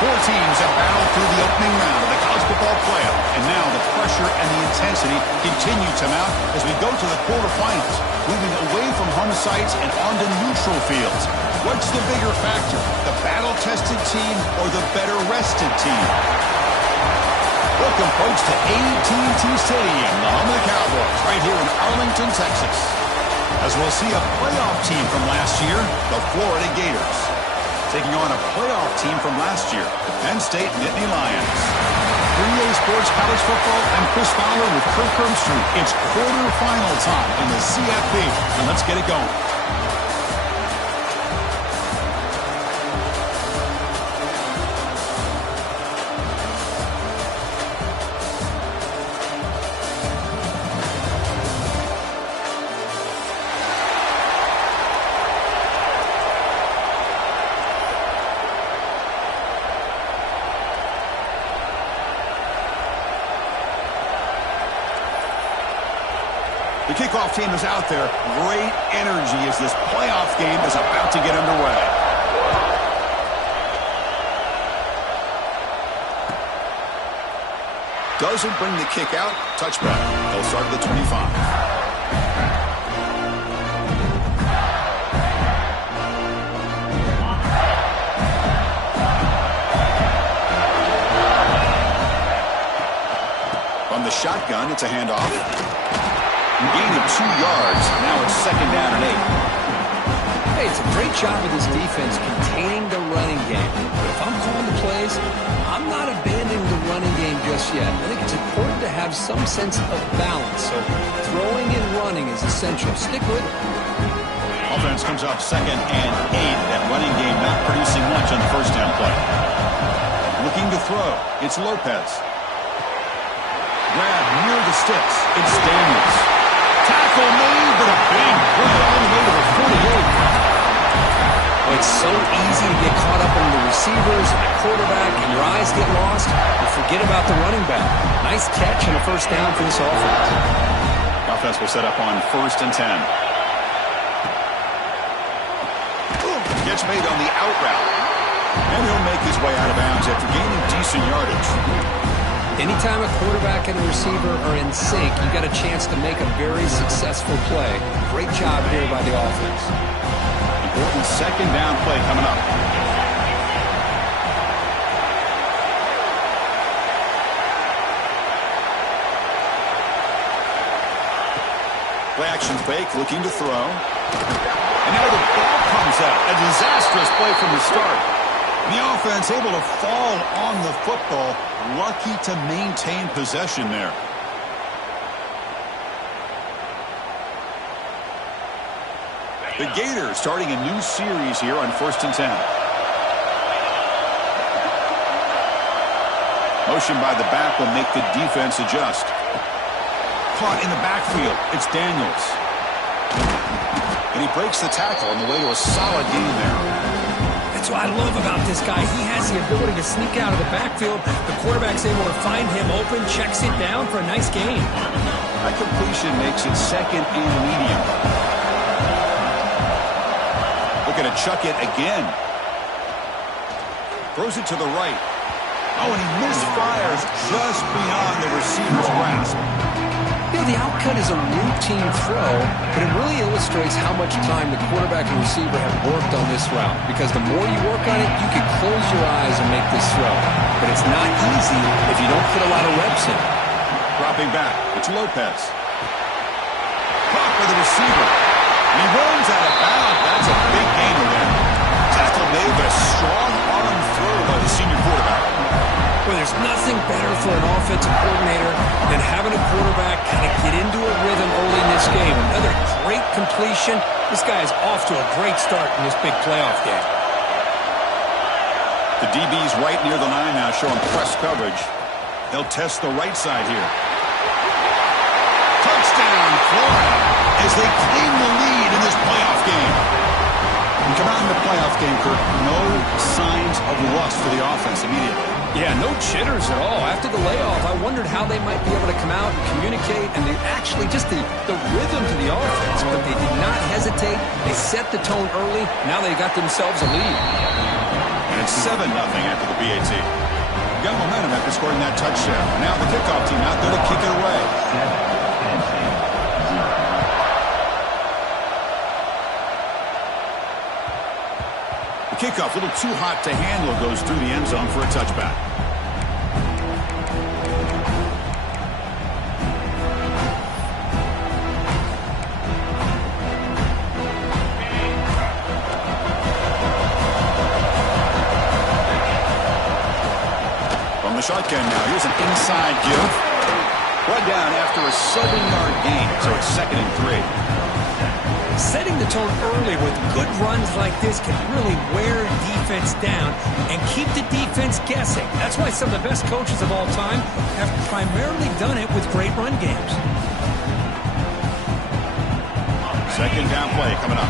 Four teams have battled through the opening round of the college football playoff, and now the pressure and the intensity continue to mount as we go to the quarterfinals, moving away from home sites and onto neutral fields. What's the bigger factor, the battle-tested team or the better-rested team? Welcome, folks, to AT&T Stadium, the home of the Cowboys, right here in Arlington, Texas, as we'll see a playoff team from last year, the Florida Gators, taking on a playoff team from last year, the Penn State Nittany Lions. 3A Sports College Football, I'm Chris Fowler with Kirk Herbstreit. It's quarterfinal time in the CFP, and let's get it going. The kickoff team is out there. Great energy as this playoff game is about to get underway. Doesn't bring the kick out. Touchback. They'll start at the 25. From the shotgun, it's a handoff. Gain of 2 yards. Now it's 2nd down and 8. Hey, it's a great job of this defense containing the running game. But if I'm calling the plays, I'm not abandoning the running game just yet. I think it's important to have some sense of balance. So throwing and running is essential. Stick with it. Offense comes up 2nd and 8. That running game not producing much on the first down play. Looking to throw. It's Lopez. Grab near the sticks. It's Daniels. Tackle made, but a big play all the way to the 48. Well, it's so easy to get caught up on the receivers and the quarterback, and your eyes get lost. You forget about the running back. Nice catch and a first down for this offense. Offense will set up on 1st and 10. Catch made on the out route. And he'll make his way out of bounds after gaining decent yardage. Anytime a quarterback and a receiver are in sync, you got a chance to make a very successful play. Great job here by the offense. Important 2nd down play coming up. Play action fake, looking to throw. And now the ball comes out. A disastrous play from the start. The offense able to fall on the football. Lucky to maintain possession there. The Gators starting a new series here on 1st and 10. Motion by the back will make the defense adjust. Caught in the backfield. It's Daniels. And he breaks the tackle on the way to a solid gain there. That's what I love about this guy. He has the ability to sneak out of the backfield. The quarterback's able to find him open, checks it down for a nice gain. That completion makes it 2nd and medium. Looking to chuck it again. Throws it to the right. Oh, and he misfires just beyond the receiver's grasp. You know, the outcut is a routine throw, but it really illustrates how much time the quarterback and receiver have worked on this route. Because the more you work on it, you can close your eyes and make this throw. But it's not easy if you don't put a lot of reps in. Dropping back, it's Lopez. Caught by the receiver. And he runs out of bounds. That's a big gainer there. Tackle made, but a strong arm throw by the senior quarterback. Well, there's nothing better for an offensive coordinator than having a quarterback kind of get into a rhythm early in this game. Another great completion. This guy is off to a great start in this big playoff game. The DB's right near the line now, showing press coverage. They'll test the right side here. Touchdown, Florida, as they claim the lead in this playoff game. And come on in the playoff game, Kirk. No signs of rust for the offense immediately. Yeah, no jitters at all. After the layoff, I wondered how they might be able to come out and communicate, and they actually just the rhythm to the offense, but they did not hesitate. They set the tone early. Now they got themselves a lead. And it's 7-0 after the BAT. Got momentum after scoring that touchdown. Now the kickoff team out there to kick it away. Kickoff, a little too hot to handle, goes through the end zone for a touchback. From the shotgun now, here's an inside give. Brought down after a 7-yard gain, so it's 2nd and 3. Setting the tone early with good runs like this can really wear defense down and keep the defense guessing. That's why some of the best coaches of all time have primarily done it with great run games. 2nd down play coming up.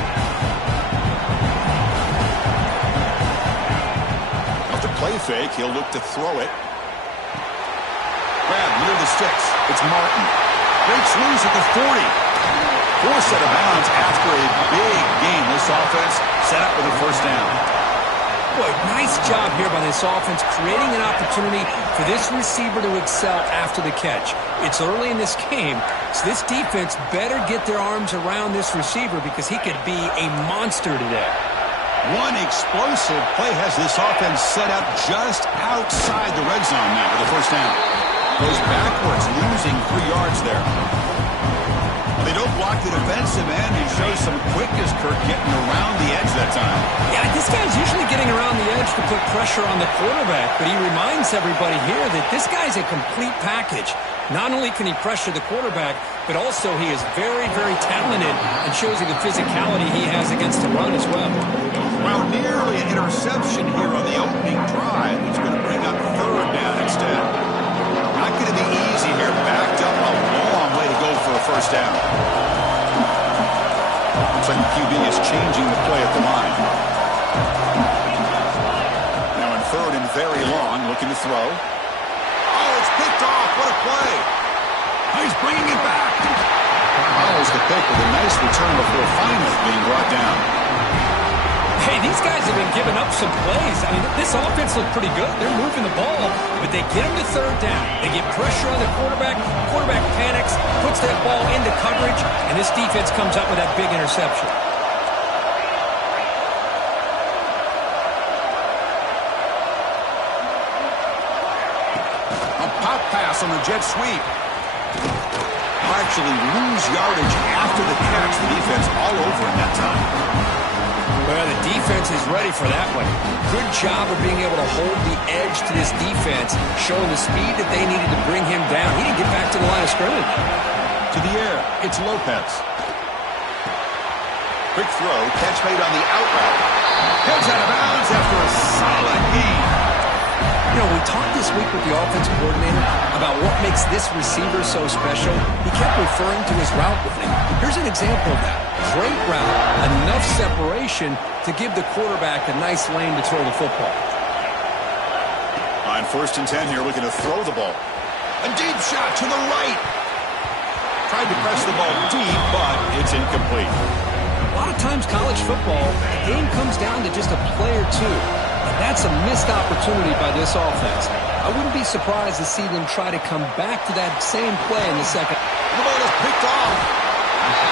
After play fake, he'll look to throw it. Grab near the sticks. It's Martin. Breaks loose at the 40. Forced out of bounds after a big gain. This offense set up with a 1st down. Boy, nice job here by this offense, creating an opportunity for this receiver to excel after the catch. It's early in this game, so this defense better get their arms around this receiver because he could be a monster today. One explosive play has this offense set up just outside the red zone now with a 1st down. Goes backwards, losing 3 yards there. They don't block the defensive end. He shows some quickness, Kirk, getting around the edge that time. Yeah, this guy's usually getting around the edge to put pressure on the quarterback, but he reminds everybody here that this guy's a complete package. Not only can he pressure the quarterback, but also he is very, very talented and shows you the physicality he has against the run as well. Well, nearly an interception here on the opening drive. He's going to bring up 3rd down instead. Not going to be easy here. Backed up a long way to go for a 1st down. Looks like the QB is changing the play at the line. Now in 3rd and very long, looking to throw. Oh, it's picked off. What a play. Oh, he's bringing it back. Follows the pick with a nice return before finally being brought down. Hey, these guys have been giving up some plays. I mean, this offense looked pretty good. They're moving the ball, but they get him to 3rd down. They get pressure on the quarterback. Quarterback panics, puts that ball into coverage, and this defense comes up with that big interception. A pop pass on the jet sweep. Actually lose yardage after the catch. The defense all over him that time. Well, the defense is ready for that one. Good job of being able to hold the edge to this defense, showing the speed that they needed to bring him down. He didn't get back to the line of scrimmage. To the air, it's Lopez. Quick throw, catch made on the out route. Heads out of bounds after a solid gain. You know, we talked this week with the offensive coordinator about what makes this receiver so special. He kept referring to his route running. Here's an example of that. Great route, enough separation to give the quarterback a nice lane to throw the football. On 1st and 10 here, looking to throw the ball. A deep shot to the right. Tried to press the ball deep, but it's incomplete. A lot of times college football, the game comes down to just a play or two. And that's a missed opportunity by this offense. I wouldn't be surprised to see them try to come back to that same play in the 2nd. The ball is picked off.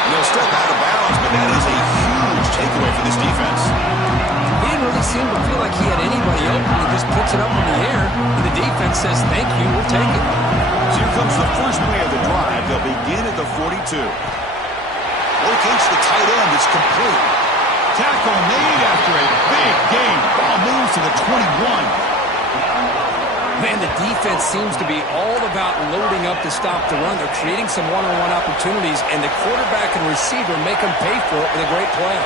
He'll step out of bounds, but that is a huge takeaway for this defense. He didn't really seem to feel like he had anybody open. He just puts it up in the air, and the defense says, thank you, we'll take it. So here comes the first play of the drive. They'll begin at the 42. Locates the tight end. It's complete. Tackle made after a big gain. Ball moves to the 21. Man, the defense seems to be all about loading up to stop the run. They're creating some one-on-one opportunities, and the quarterback and receiver make them pay for it with a great play.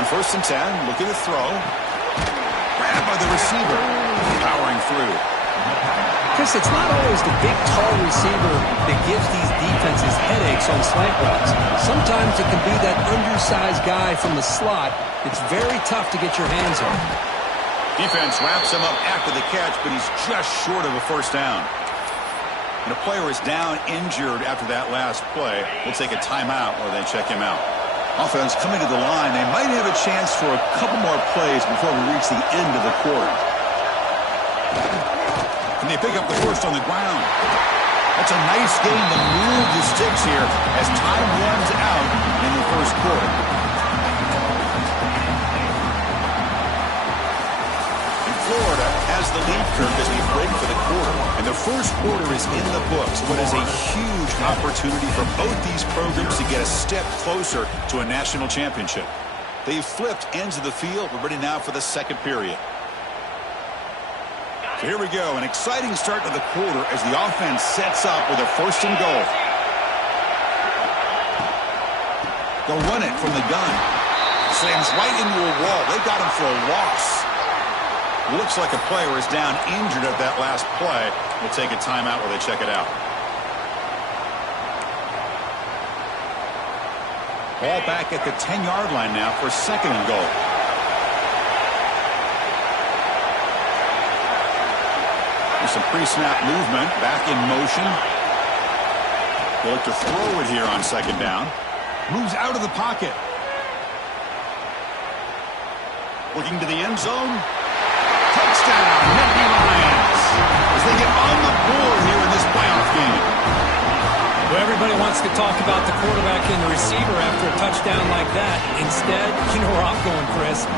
On 1st and 10, looking to throw. Grabbed by the receiver. Powering through. Chris, it's not always the big, tall receiver that gives these defenses headaches on slant routes. Sometimes it can be that undersized guy from the slot. It's very tough to get your hands on. Defense wraps him up after the catch, but he's just short of a first down. And a player is down injured after that last play. We'll take a timeout or then check him out. Offense coming to the line. They might have a chance for a couple more plays before we reach the end of the quarter. And they pick up the first on the ground. That's a nice game to move the sticks here as time runs out in the first quarter. Florida has the lead curve as we break for the quarter. And the first quarter is in the books. What is a huge opportunity for both these programs to get a step closer to a national championship. They've flipped ends of the field. We're ready now for the second period. So here we go. An exciting start to the quarter as the offense sets up with a first and goal. They'll run it from the gun. Slams right into a wall. They got him for a loss. Looks like a player is down injured at that last play. We'll take a timeout while they check it out. Ball back at the 10-yard line now for second and goal. There's some pre-snap movement. Back in motion. They'll look to throw it here on second down. Moves out of the pocket. Looking to the end zone. Touchdown, Nittany Lions, as they get on the board here in this playoff game. Well, everybody wants to talk about the quarterback and the receiver after a touchdown like that. Instead, you know where I'm going, Chris.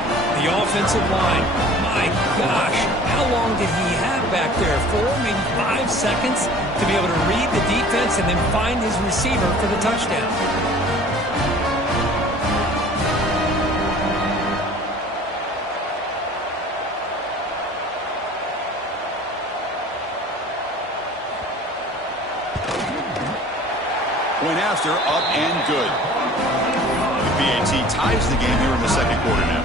The offensive line. My gosh, how long did he have back there? 4, maybe 5 seconds to be able to read the defense and then find his receiver for the touchdown. Point after, up and good. The PAT ties the game here in the second quarter now.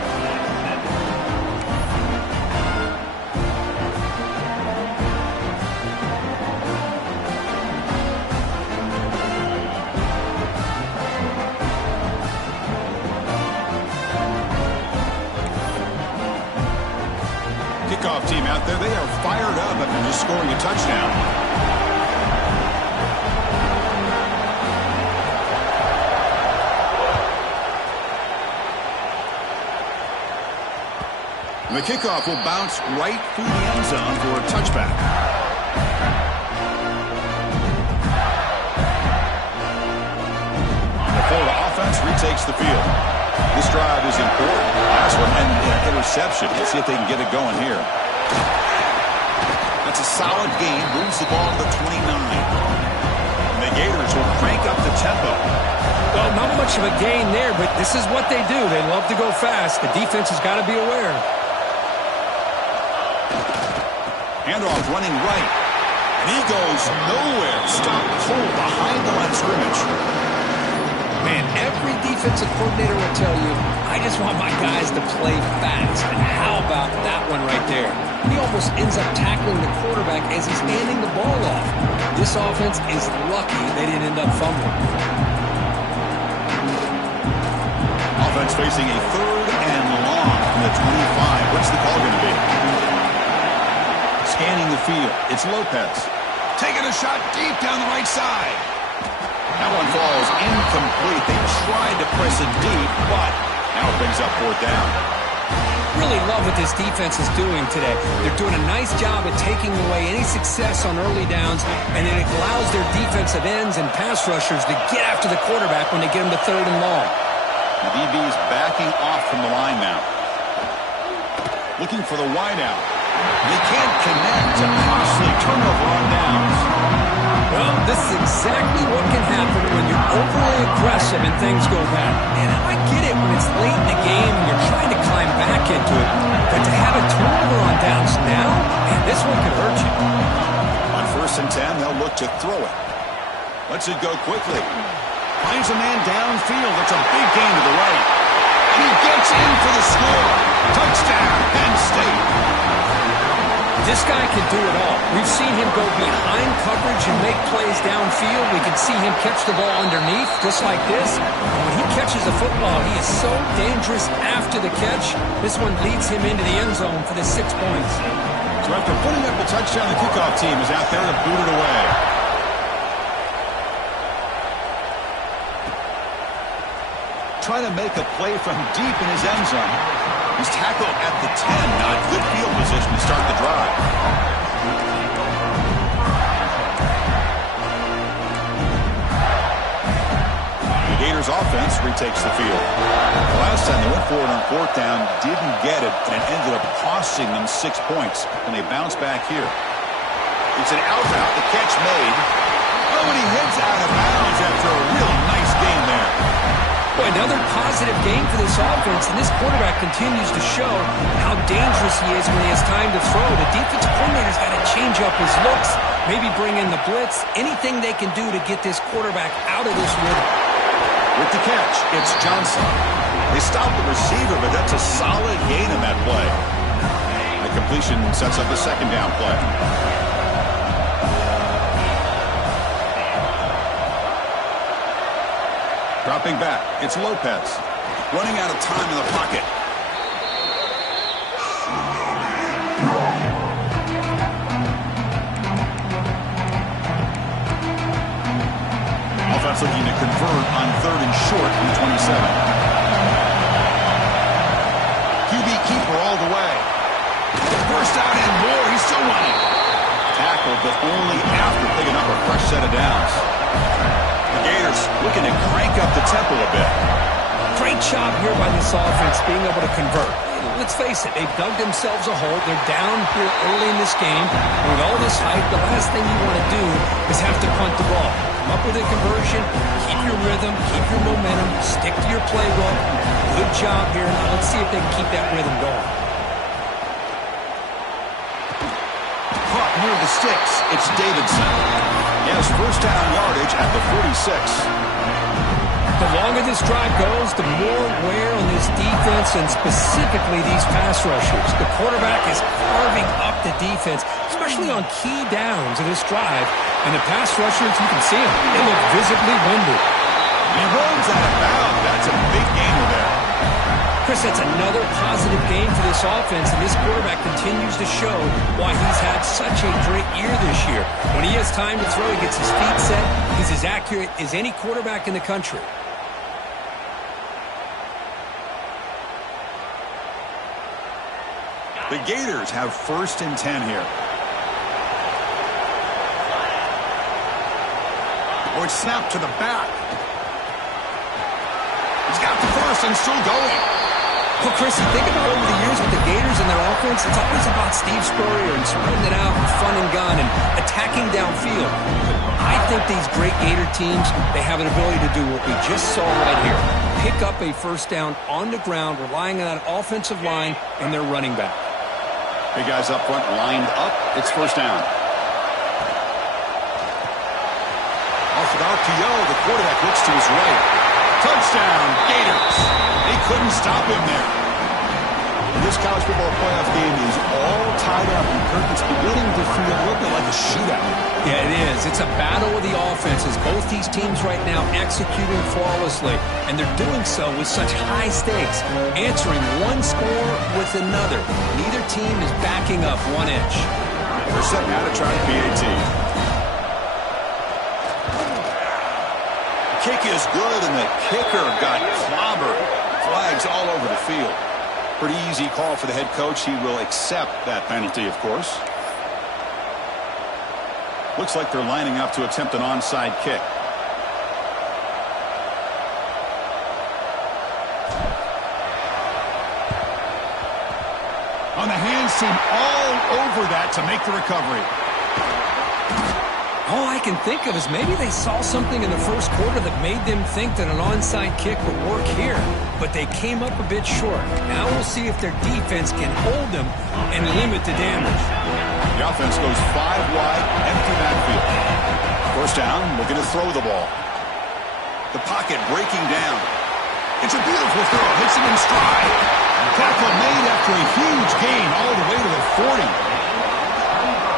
Kickoff team out there, they are fired up after just scoring a touchdown. The kickoff will bounce right through the end zone for a touchback. The Florida offense retakes the field. This drive is important. Last one ended in an interception. Let's see if they can get it going here. That's a solid gain. Moves the ball to the 29. And the Gators will crank up the tempo. Well, not much of a gain there, but this is what they do. They love to go fast. The defense has got to be aware. Handoff running right. And he goes nowhere. Stopped cold behind the line of scrimmage. Man, every defensive coordinator will tell you, I just want my guys to play fast. And how about that one right there? He almost ends up tackling the quarterback as he's handing the ball off. This offense is lucky they didn't end up fumbling. Offense facing a third and long from the 25. What's the call going to be? Scanning the field. It's Lopez. Taking a shot deep down the right side. That one falls incomplete. They tried to press it deep, but now it brings up fourth down. Really love what this defense is doing today. They're doing a nice job of taking away any success on early downs, and it allows their defensive ends and pass rushers to get after the quarterback when they get them to third and long. The DB's backing off from the line now. Looking for the wideout. They can't connect to costly turnover on downs. Well, this is exactly what can happen when you're overly aggressive and things go bad. And I get it when it's late in the game and you're trying to climb back into it. But to have a turnover on downs now, man, this one could hurt you. On 1st and 10, they'll look to throw it. Lets it go quickly. Finds a man downfield. It's a big gain to the right. And he gets in for the score. Touchdown, Penn State. This guy can do it all. We've seen him go behind coverage and make plays downfield. We can see him catch the ball underneath, just like this. And when he catches a football, he is so dangerous after the catch. This one leads him into the end zone for the 6 points. So after putting up a touchdown, the kickoff team is out there to boot it away. Trying to make a play from deep in his end zone. He's tackled at the 10. Not good field position to start the drive. The Gators offense retakes the field. The last time they went for it on fourth down, didn't get it, and it ended up costing them 6 points. And they bounce back here. It's an out route. The catch made. Oh, and he heads out of bounds after a really nice game there. Boy, another positive game for this offense, and this quarterback continues to show how dangerous he is when he has time to throw. The defensive coordinator's got to change up his looks, maybe bring in the blitz, anything they can do to get this quarterback out of this rhythm. With the catch, it's Johnson. They stop the receiver, but that's a solid gain in that play. The completion sets up a second down play. Dropping back, it's Lopez. Running out of time in the pocket. Offense looking to convert on 3rd and short from 27. QB keeper all the way. First out and more, he's still running. Tackled, but only after picking up a fresh set of downs. The Gators looking to crank up the tempo a bit. Great job here by this offense being able to convert. Let's face it, they've dug themselves a hole. They're down here early in this game. With all this hype, the last thing you want to do is have to punt the ball. Come up with a conversion, keep your rhythm, keep your momentum, stick to your playbook. Good job here. Now let's see if they can keep that rhythm going. Caught near the sticks. It's Davidson. He has first down yardage at the 46. The longer this drive goes, the more wear on this defense and specifically these pass rushers. The quarterback is carving up the defense, especially on key downs of this drive. And the pass rushers, you can see them. They look visibly winded. He runs out of bounds. That's a big gainer there. Chris, that's another positive game for this offense, and this quarterback continues to show why he's had such a great year this year. When he has time to throw, he gets his feet set. He's as accurate as any quarterback in the country. The Gators have 1st and 10 here. Or it's snapped to the back. He's got the first and still going. Well, Chris, you think about over the years with the Gators and their offense, it's always about Steve Spurrier and spreading it out and fun and gun and attacking downfield. I think these great Gator teams, they have an ability to do what we just saw right here. Pick up a first down on the ground, relying on that offensive line and their running back. Big guys up front lined up. It's first down. Off of RPO, the quarterback looks to his right. Touchdown, Gators. They couldn't stop him there. This college football playoff game is all tied up, and Kirk, it's beginning to feel a little bit like a shootout. Yeah, it is. It's a battle of the offenses. Both these teams right now executing flawlessly, and they're doing so with such high stakes, answering one score with another. Neither team is backing up 1 inch. They're setting out to try the PAT. Kick is good, and the kicker got clobbered. Flags all over the field. Pretty easy call for the head coach. He will accept that penalty, of course. Looks like they're lining up to attempt an onside kick. On the hands team all over that to make the recovery. All I can think of is maybe they saw something in the first quarter that made them think that an onside kick would work here, but they came up a bit short. Now we'll see if their defense can hold them and limit the damage. The offense goes 5 wide, empty backfield. First down, looking to throw the ball. The pocket breaking down. It's a beautiful throw, hits him in stride. Tackle made after a huge gain all the way to the 40.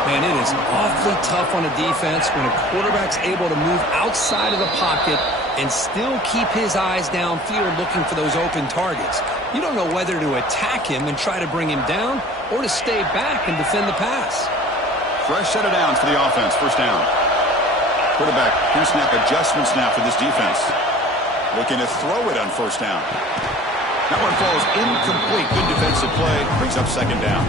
Man, it is awfully tough on a defense when a quarterback's able to move outside of the pocket and still keep his eyes downfield looking for those open targets. You don't know whether to attack him and try to bring him down or to stay back and defend the pass. Fresh set of downs for the offense. First down. Quarterback, pre-snap adjustments now for this defense. Looking to throw it on first down. That one falls incomplete. Good defensive play. Brings up second down.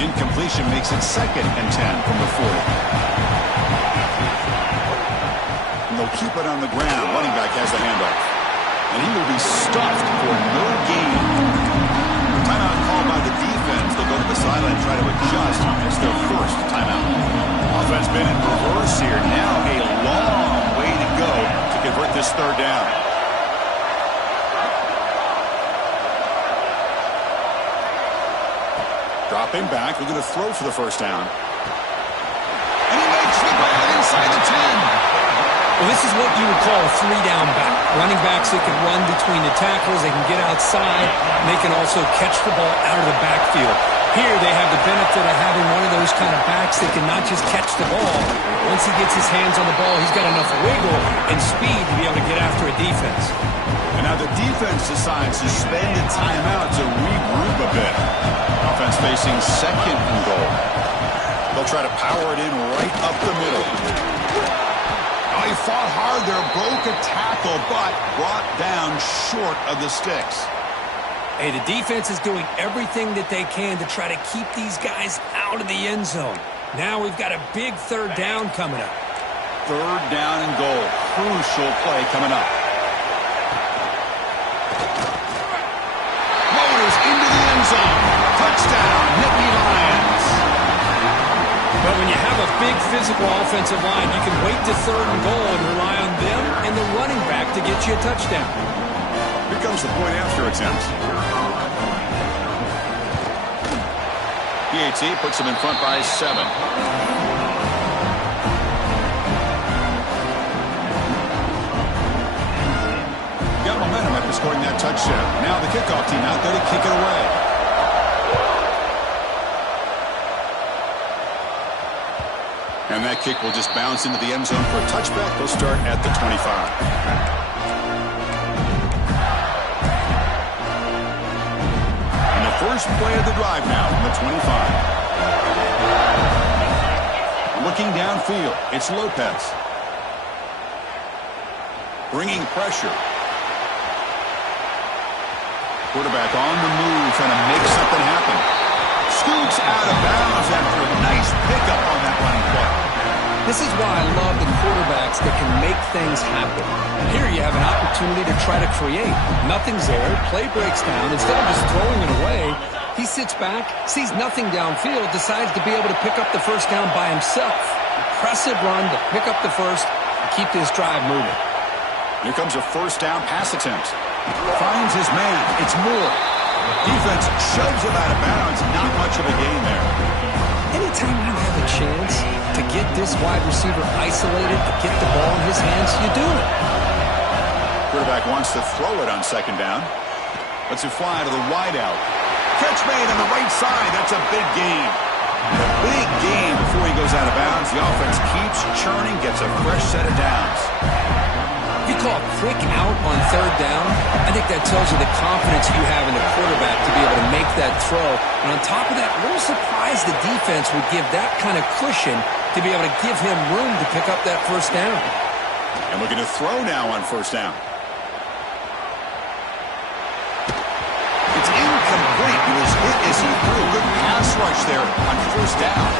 Incompletion makes it 2nd and 10 from the 40. And they'll keep it on the ground. Running back has the handoff. And he will be stuffed for no gain. Timeout called by the defense. They'll go to the sideline and try to adjust. It's their first timeout. Offense been in reverse here. Now a long way to go to convert this third down. Dropping back, looking to throw for the first down. And he makes the grab inside the 10. Well, this is what you would call a 3-down back. Running backs that can run between the tackles, they can get outside, and they can also catch the ball out of the backfield. Here they have the benefit of having one of those kind of backs that can not just catch the ball. Once he gets his hands on the ball, he's got enough wiggle and speed to be able to get after a defense. And now the defense decides to spend a timeout to regroup a bit. Offense facing 2nd and goal. They'll try to power it in right up the middle. Oh, he fought hard there, broke a tackle, but brought down short of the sticks. Hey, the defense is doing everything that they can to try to keep these guys out of the end zone. Now we've got a big third down coming up. Third down and goal. Crucial play coming up. Motors into the end zone. Touchdown, Nittany Lions. But when you have a big physical offensive line, you can wait to third and goal and rely on them and the running back to get you a touchdown. Here comes the point after attempt. PAT puts them in front by 7. Got momentum after scoring that touchdown. Now the kickoff team out there to kick it away. And that kick will just bounce into the end zone for a touchback. They'll start at the 25. First play of the drive now on the 25. Looking downfield, it's Lopez. Bringing pressure. Quarterback on the move, trying to make something happen. Scoots out of bounds after a nice pickup on that running play. This is why I love the quarterbacks that can make things happen. Here you have an opportunity to try to create. Nothing's there. Play breaks down. Instead of just throwing it away, he sits back, sees nothing downfield, decides to be able to pick up the first down by himself. Impressive run to pick up the first and keep this drive moving. Here comes a first down pass attempt. Finds his man. It's Moore. Defense shoves him out of bounds. Not much of a gain there. Anytime you have a chance to get this wide receiver isolated, to get the ball in his hands, you do it. Quarterback wants to throw it on second down. Lets it fly to the wideout. Catch made on the right side. That's a big gain. Big gain before he goes out of bounds. The offense keeps churning, gets a fresh set of downs. If you call quick out on third down, I think that tells you the confidence you have in the quarterback to be able to make that throw. And on top of that, a little surprised the defense would give that kind of cushion to be able to give him room to pick up that first down. And looking to throw now on first down. It's incomplete. He was hit as he threw. Good pass rush there on first down.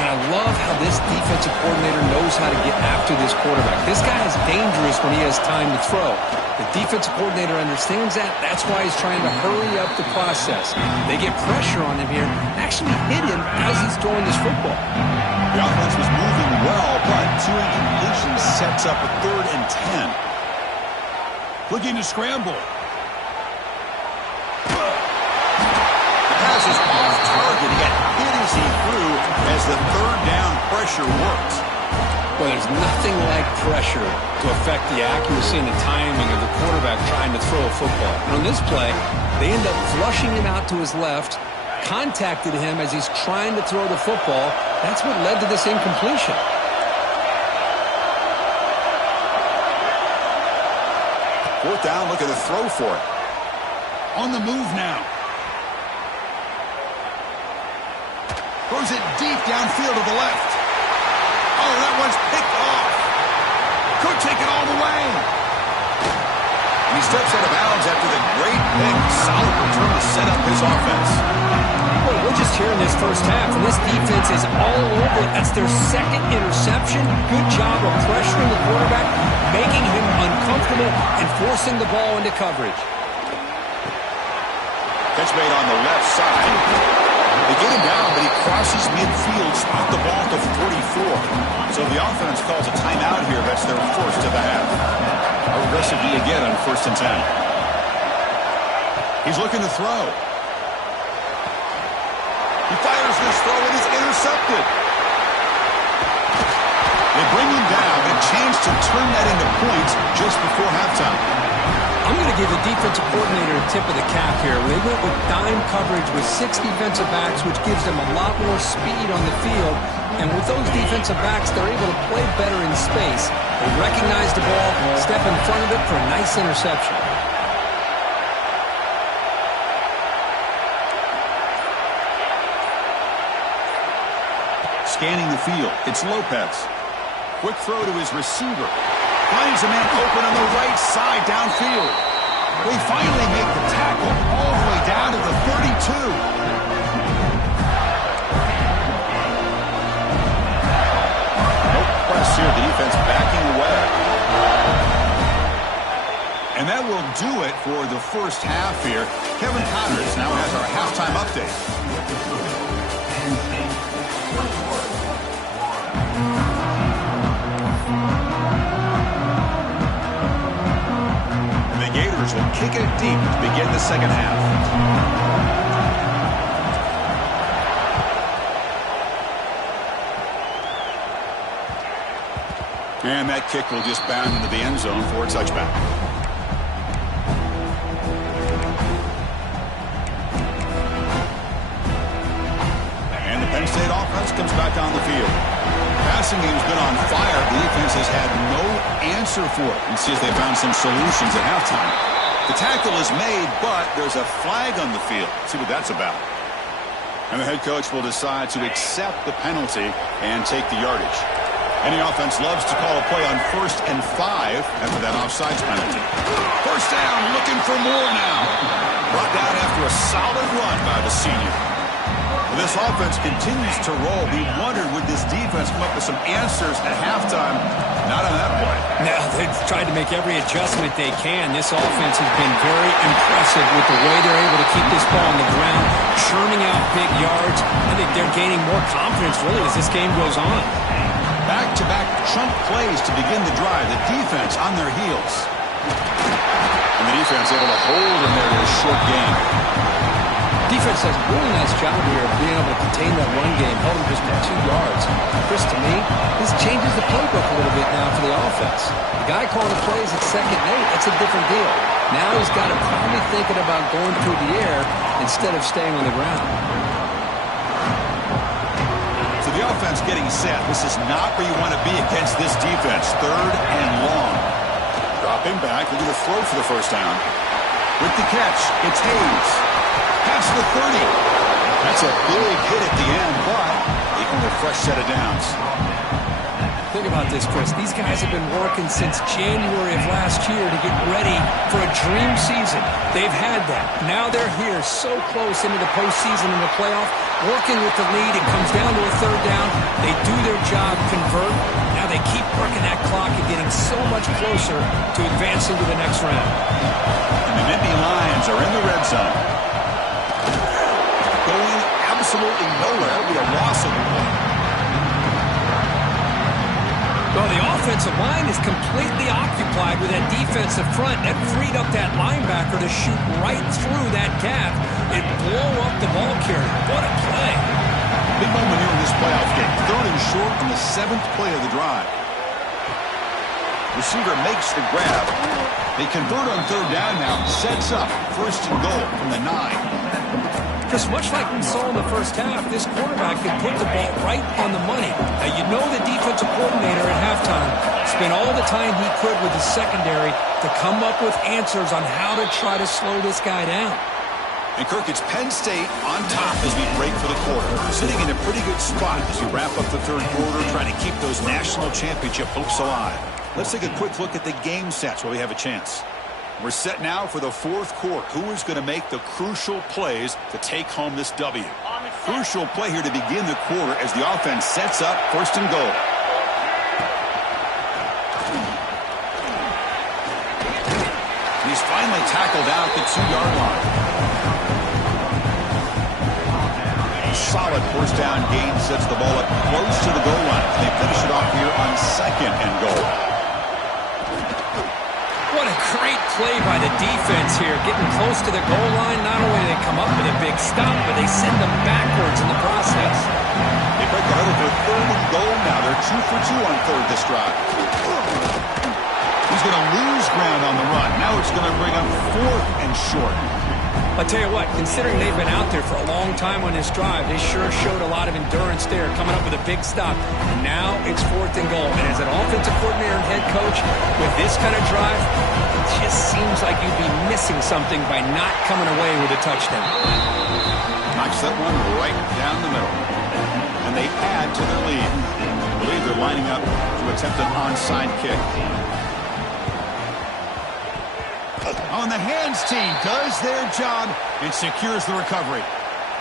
And I love how this defensive coordinator knows how to get after this quarterback. This guy is dangerous when he has time to throw. The defensive coordinator understands that. That's why he's trying to hurry up the process. They get pressure on him here, actually hit him as he's throwing this football. The offense was moving well, but 2 incompletions sets up a 3rd and 10. Looking to scramble. The pass is off target. He got hit as he threw as the third down pressure worked. Well, there's nothing like pressure to affect the accuracy and the timing of the quarterback trying to throw a football. And on this play, they end up flushing him out to his left, contacted him as he's trying to throw the football. That's what led to this incompletion. Fourth down, look at the throw for it. On the move now. Throws it deep downfield to the left. Oh, that one's picked off. Could take it all the way. And he steps out of bounds after the great pick. Solid return to set up his offense. Well, we're just here in this first half, and this defense is all over it. That's their second interception. Good job of pressuring the quarterback, making him uncomfortable, and forcing the ball into coverage. Catch made on the left side. They get him down, but he crosses midfield, spot the ball to 44. So the offense calls a timeout here. That's their first of the half. A recipe again on 1st and 10. He's looking to throw. He fires this throw, and it's intercepted. They bring him down, a chance to turn that into points just before halftime. I'm going to give the defensive coordinator a tip of the cap here. They went with dime coverage with 6 defensive backs, which gives them a lot more speed on the field. And with those defensive backs, they're able to play better in space. They recognize the ball, step in front of it for a nice interception. Scanning the field, it's Lopez. Quick throw to his receiver. Finds a man open on the right side downfield. They finally make the tackle all the way down to the 32. No press here. The defense backing away. And that will do it for the first half here. Kevin Connors now has our halftime update. Will kick it deep to begin the second half. And that kick will just bound into the end zone for a touchback. And the Penn State offense comes back on the field. Passing game's been on fire. The defense has had no answer for it. And see if they found some solutions at halftime. The tackle is made, but there's a flag on the field. See what that's about. And the head coach will decide to accept the penalty and take the yardage. Any offense loves to call a play on 1st and 5 after that offsides penalty. First down, looking for more now. Brought down after a solid run by the senior. This offense continues to roll. We wondered, would this defense come up with some answers at halftime? Not on that play. No, they've tried to make every adjustment they can. This offense has been very impressive with the way they're able to keep this ball on the ground, churning out big yards. I think they're gaining more confidence, really, as this game goes on. Back-to-back chunk plays to begin the drive. The defense on their heels. And the defense able to hold in there in a short game. Defense does a really nice job here of being able to contain that run game, held him just to 2 yards. Chris, to me, this changes the playbook a little bit now for the offense. The guy calling the plays at 2nd and 8, that's a different deal. Now he's got to probably thinking about going through the air instead of staying on the ground. So the offense getting set. This is not where you want to be against this defense. 3rd and long. Dropping back, looking to throw for the first down. With the catch, it's Hayes. Past the 30. That's a big hit at the end, but they earn a fresh set of downs. Think about this, Chris. These guys have been working since January of last year to get ready for a dream season. They've had that. Now they're here so close into the postseason and the playoff, working with the lead. It comes down to a 3rd down. They do their job, convert. Now they keep working that clock and getting so much closer to advancing to the next round. And the Nittany Lions are in the red zone. Going absolutely nowhere. It'll be a loss of 1. Well, the offensive line is completely occupied with that defensive front. That freed up that linebacker to shoot right through that gap and blow up the ball carrier. What a play. Big moment here in this playoff game. 3rd and short on the 7th play of the drive. Receiver makes the grab. They convert on 3rd down now. Sets up 1st and goal from the 9. Because much like we saw in the first half, this quarterback can put the ball right on the money. Now, you know the defensive coordinator at halftime spent all the time he could with the secondary to come up with answers on how to try to slow this guy down. And Kirk, it's Penn State on top as we break for the quarter. Sitting in a pretty good spot as we wrap up the 3rd quarter, trying to keep those national championship hopes alive. Let's take a quick look at the game stats while we have a chance. We're set now for the 4th quarter. Who is going to make the crucial plays to take home this W? Crucial play here to begin the quarter as the offense sets up 1st and goal. He's finally tackled out the 2-yard line. Solid 1st down gain sets the ball up close to the goal line. They finish it off here on 2nd and goal. What a great play by the defense here. Getting close to the goal line, not only do they come up with a big stop, but they send them backwards in the process. They break the huddle for 3rd and goal now. They're 2 for 2 on 3rd this drive. He's going to lose ground on the run. Now it's going to bring up 4th and short. I'll tell you what, considering they've been out there for a long time on this drive, they sure showed a lot of endurance there, coming up with a big stop. And now it's 4th and goal. And as an offensive coordinator and head coach, with this kind of drive, it just seems like you'd be missing something by not coming away with a touchdown. Knocks that one right down the middle. And they add to their lead. I believe they're lining up to attempt an onside kick. On the hands team does their job and secures the recovery.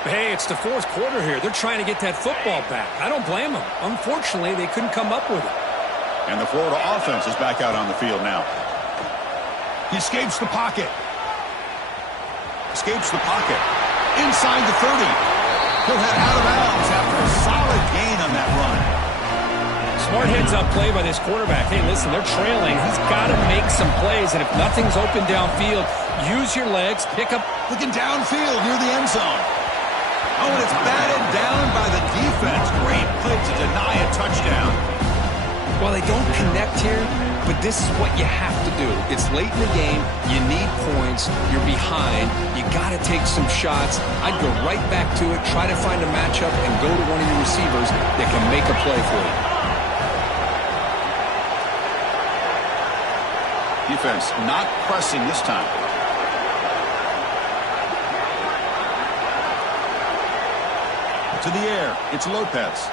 Hey, it's the 4th quarter here. They're trying to get that football back. I don't blame them. Unfortunately, they couldn't come up with it. And the Florida offense is back out on the field now. He escapes the pocket. Escapes the pocket. Inside the 30. He'll head out of bounds after a solid gain on that run. Smart heads-up play by this quarterback. Hey, listen, they're trailing. He's got to make some plays, and if nothing's open downfield, use your legs, pick up. Looking downfield near the end zone. Oh, and it's batted down by the defense. Great play to deny a touchdown. Well, they don't connect here, but this is what you have to do. It's late in the game. You need points. You're behind. You got to take some shots. I'd go right back to it, try to find a matchup, and go to one of your receivers that can make a play for you. Defense not pressing this time. To the air, it's Lopez.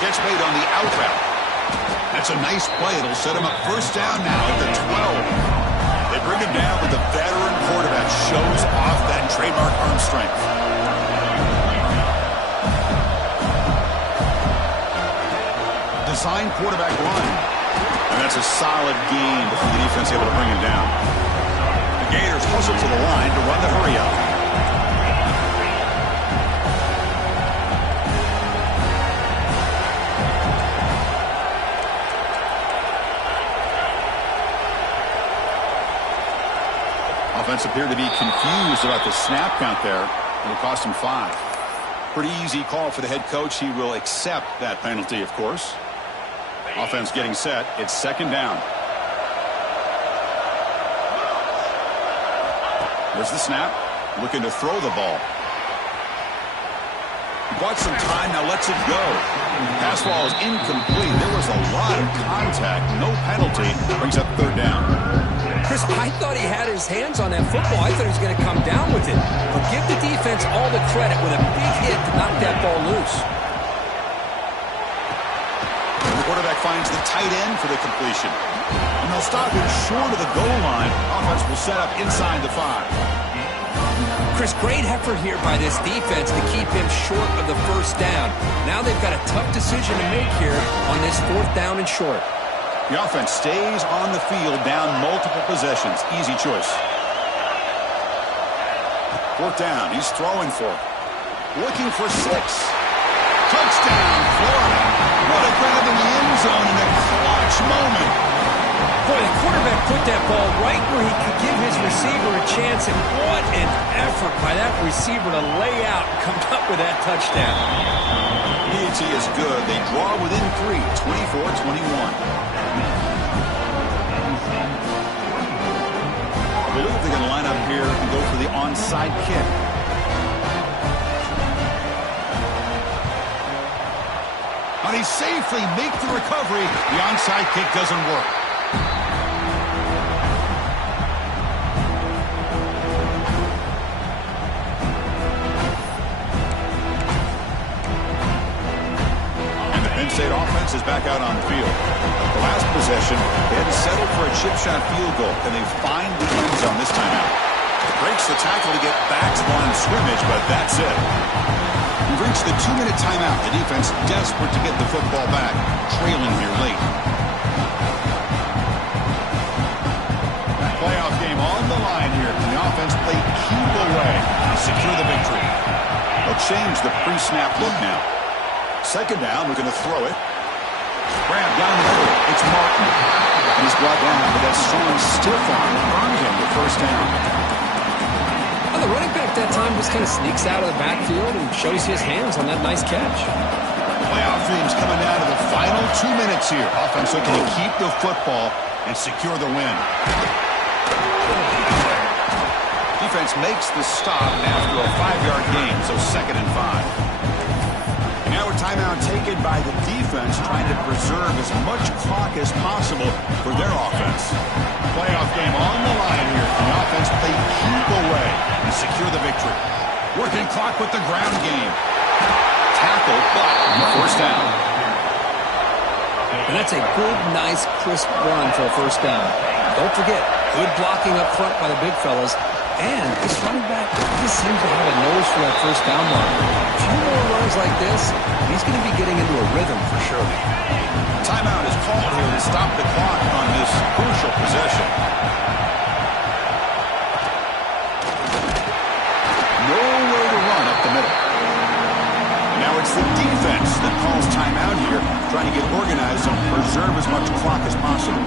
Gets made on the out route. That's a nice play. It'll set him up 1st down now at the 12. They bring him down, but the veteran quarterback shows off that trademark arm strength. Design quarterback run. And that's a solid gain before the defense able to bring him down. The Gators hustle to the line to run the hurry-up. Offense appeared to be confused about the snap count there. It'll cost him 5. Pretty easy call for the head coach. He will accept that penalty, of course. Offense getting set. It's 2nd down. There's the snap. Looking to throw the ball. Bought some time, now lets it go. Pass ball is incomplete. There was a lot of contact. No penalty. Brings up 3rd down. Chris, I thought he had his hands on that football. I thought he was going to come down with it. But give the defense all the credit with a big hit to knock that ball loose. Quarterback finds the tight end for the completion. And they'll stop him short of the goal line. Offense will set up inside the 5. Chris, great effort here by this defense to keep him short of the 1st down. Now they've got a tough decision to make here on this 4th down and short. The offense stays on the field down multiple possessions. Easy choice. 4th down. He's throwing for it. Looking for 6. Touchdown, Florida. What a grab in the end zone in a clutch moment. Boy, the quarterback put that ball right where he could give his receiver a chance, and what an effort by that receiver to lay out and come up with that touchdown. P&T is good. They draw within 3, 24-21. I believe they're going to line up here and go for the onside kick. And they safely make the recovery. The onside kick doesn't work. And the Penn State offense is back out on the field. The last possession, they had to settle for a chip shot field goal. Can they find the end zone this time out? Breaks the tackle to get back to the line of scrimmage, but that's it. We've reached the 2-minute timeout. The defense desperate to get the football back, trailing here late. Playoff game on the line here. Can the offense play keep away and secure the victory? They'll change the pre-snap look now. Second down, we're going to throw it. Grab down the middle. It's Martin. And he's brought down, but that strong stiff arm earned him the first down. Well, the running back that time just kind of sneaks out of the backfield and shows his hands on that nice catch. Playoff dreams coming down to the final 2 minutes here. Offense looking to keep the football and secure the win. Defense makes the stop after a 5-yard gain, so 2nd and 5. And now a timeout taken by the defense, trying to preserve as much clock as possible for their offense. Playoff game on the line here. The offense play keep away and secure the victory. Working clock with the ground game. Tackle, but first down. And that's a good, nice, crisp run for a first down. Don't forget, good blocking up front by the big fellas. And this running back just seems to have a nose for that first down mark. A few more runs like this, he's going to be getting into a rhythm for sure. Timeout is called here to stop the clock on this crucial possession. Nowhere to run up the middle. And now it's the defense that calls timeout here, trying to get organized and preserve as much clock as possible.